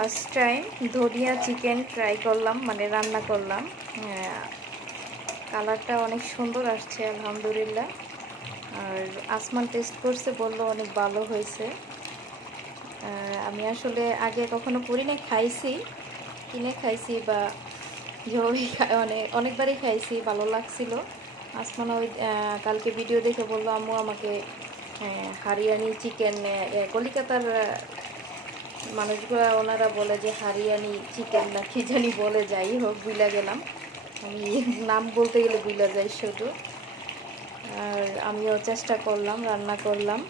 First time ধনিয়া chicken try করলাম, মানে রান্না করলাম। কালারটা অনেক সুন্দর আসছে আলহামদুলিল্লাহ। আর আসমান টেস্ট করছে, বললো অনেক ভালো হয়েছে। আমি আসলে আগে কখনো করি না, খাইছি, কিনে খাইছি বা যেভাবেই অনেকবারই খাইছি, ভালো লাগছিল। আসমান ওই কালকে ভিডিও দেখে বললো আম্মু আমাকে হারিয়ানি চিকেন, কলিকাতার মানুষগুলা ওনারা বলে যে হারিয়ানি চিকেন না কি জানি বলে, যাই হোক ভুলে গেলাম, আমি নাম বলতে গেলে ভুলে যাই শুধু। আর আমিও চেষ্টা করলাম, রান্না করলাম,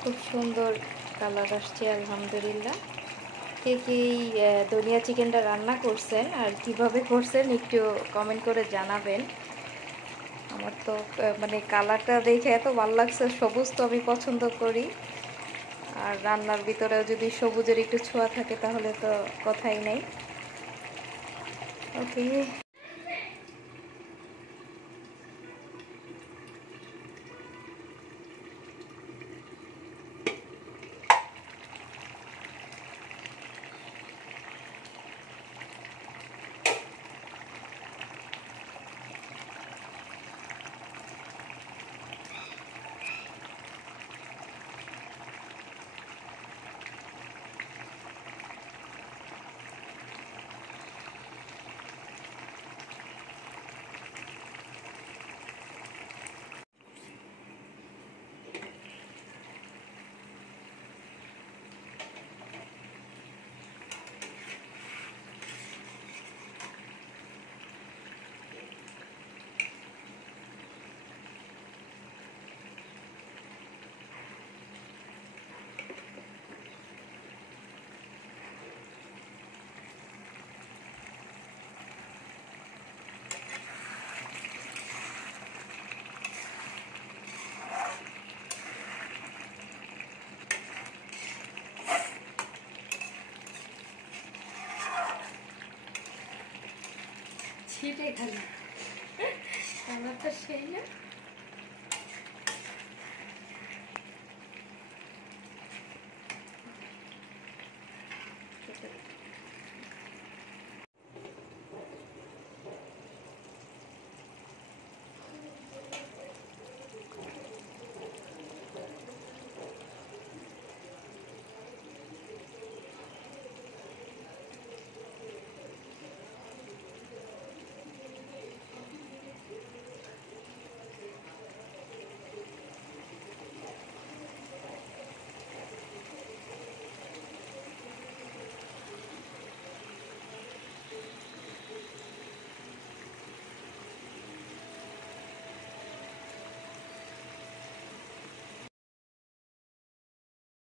খুব সুন্দর কালার আসছে আলহামদুলিল্লাহ। কে কে এই ধনিয়া চিকেনটা রান্না করছেন আর কিভাবে করছেন একটু কমেন্ট করে জানাবেন। আমার তো মানে কালারটা দেখে এত ভালো লাগছে, সবুজ তো আমি পছন্দ করি, আর রান্নার ভিতরেও যদি সবুজের একটু ছোঁয়া থাকে তাহলে তো কথাই নেই। ওকে, ছিটে খালি